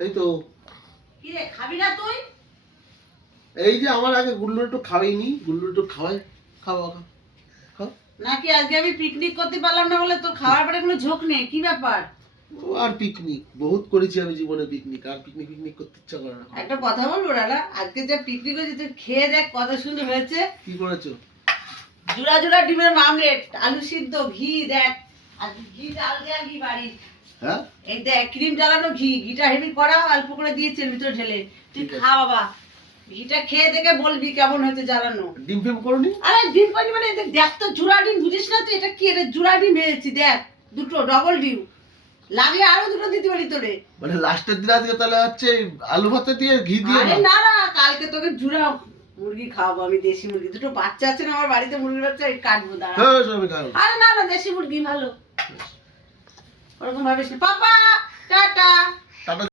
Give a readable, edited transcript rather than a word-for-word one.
এই তো কি রে খাবি না তুই? এই যে আমার আগে গুল্লু একটু খাওয়াইনি, গুল্লু একটু খাওয়াই, খাওয়া খাও। নাকি আজকে আমি পিকনিক করতে পারলাম না বলে তোর খাওয়ার পরে কোনো ঝোঁক নেই, কি ব্যাপার? আর পিকনিক বহুত করেছি আমি জীবনে, পিকনিক আর পিকনিক পিকনিক করতে ইচ্ছা করে না। একটা কথা বলবো দাদা, আজকে যে পিকনিক হয়েছে তুই খেয়ে দেখ কত সুন্দর হয়েছে। কি করেছো? জোড়া জোড়া ডিমের মামলেট, আলু সিদ্ধ, ঘি দেখ, আর ঘি ডাল দেয়া ঘি বাড়ি। হ্যাঁ এই দেখ ক্রিম জ্বালানো ঘি, ঘিটা হেভি করা অল্প করে দিয়েছে ভিতরে ঢেলে। তুই ঠিক আছে। খা বাবা, ঘিটা খেয়ে দেখে বলবি কেমন হয়েছে জ্বালানো। ডিম ফেম করনি? আরে ডিম পানি মানে দেখ তো জোড়া ডিম, বুঝিস না তুই এটা কি? এটা জোড়া ডিম ভেজেছি দেখ, দুটো ডবল ডিম, লাগলে আরো দুটো দিতে পারি তোরে। মানে লাস্টের দিন আজকে তাহলে হচ্ছে আলু ভাতে দিয়ে ঘি দিয়ে আরে না? না না, কালকে তোকে জোড়া মুরগি খাওয়াবো আমি, দেশি মুরগি। দুটো বাচ্চা আছে না আমার বাড়িতে, মুরগির বাচ্চা, এই কাটবো দাঁড়া। হ্যাঁ সবই খাও। আরে না না, দেশি মুরগি ভালো, ওরকম ভাবিস না। পাপা